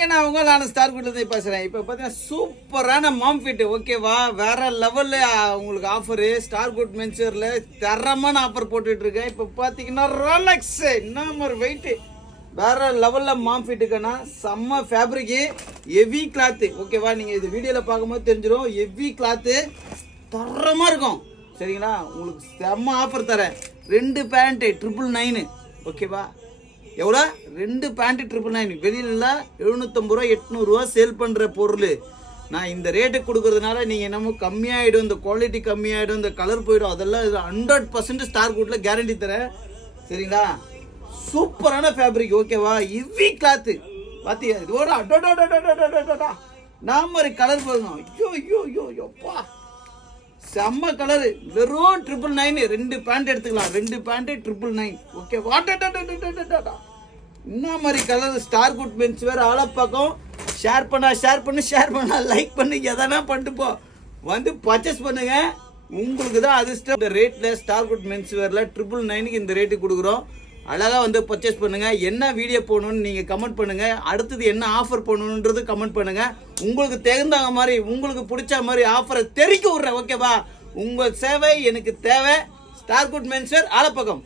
வணக்கம், நான் உங்க நான் ஸ்டார் குட்லேருந்து பேசுகிறேன். இப்போ பார்த்தீங்கன்னா சூப்பரான மாம் ஃபிட் ஓகேவா, வேற லெவலில் உங்களுக்கு ஆஃபரு ஸ்டார் குட் மென்சரில் தரமான ஆஃபர் போட்டுட்ருக்கேன். இப்போ பார்த்தீங்கன்னா ரோலக்ஸு என்ன மாதிரி வெயிட்டு வேற லெவலில் மாம் ஃபிட்டுக்குன்னா செம்ம ஃபேப்ரிக்கு ஹெவி கிளாத்து ஓகேவா. நீங்கள் இது வீடியோவில் பார்க்கும்போது தெரிஞ்சிடும், ஹெவி கிளாத்து தரமாக இருக்கும் சரிங்களா. உங்களுக்கு செம்ம ஆஃபர் தரேன். 2 பேண்ட்டு 999 ஓகேவா. எவ்வளோ? 2 பேண்ட்டு 999. வெளியில 750 ரூபா 800 ரூபா சேல் பண்ணுற பொருள் நான் இந்த ரேட்டுக்கு கொடுக்கறதுனால நீங்கள் என்னமோ கம்மியாகிடும், இந்த குவாலிட்டி கம்மியாகிடும், இந்த கலர் போயிடும், அதெல்லாம் 100% ஸ்டார் குட்ல கேரண்டி தரேன் சரிங்களா. சூப்பரான ஃபேப்ரிக் ஓகேவா, ஹெவி கிளாத்து பார்த்தியா. இது ஒரு அடோடா நான் மாதிரி கலர் பாருங்க. ஐயோ ஐயோ ஐயோ ஐயோப்பா செம்ம கலரு. வெறும் 999. 2 பேண்ட் எடுத்துக்கலாம். 2 பேண்ட்டு 999 ஓகே. வாட்டா என்ன மாதிரி கலர். ஸ்டார் குட் மென்ஸ் வேறு ஆளப்பாக்கம். ஷேர் பண்ணா லைக் பண்ணி எதனா பண்ணிட்டு போ, வந்து பர்ச்சேஸ் பண்ணுங்க. உங்களுக்கு தான் அதிர்ஷ்டம். இந்த ரேட்டில் ஸ்டார் குட் மென்ஸ் வேரில் 999க்கு இந்த ரேட்டுக்கு கொடுக்குறோம். அழகாக வந்து பர்ச்சேஸ் பண்ணுங்கள். என்ன வீடியோ போடணுன்னு நீங்கள் கமெண்ட் பண்ணுங்கள். அடுத்தது என்ன ஆஃபர் போடணுன்றது கமெண்ட் பண்ணுங்கள். உங்களுக்கு தகுந்த மாதிரி உங்களுக்கு பிடிச்ச மாதிரி ஆஃபரை தெரிவிக்க விட்றேன் ஓகேவா. உங்கள் சேவை எனக்கு தேவை. Star Good Men's Wear ஆலப்பக்கம்.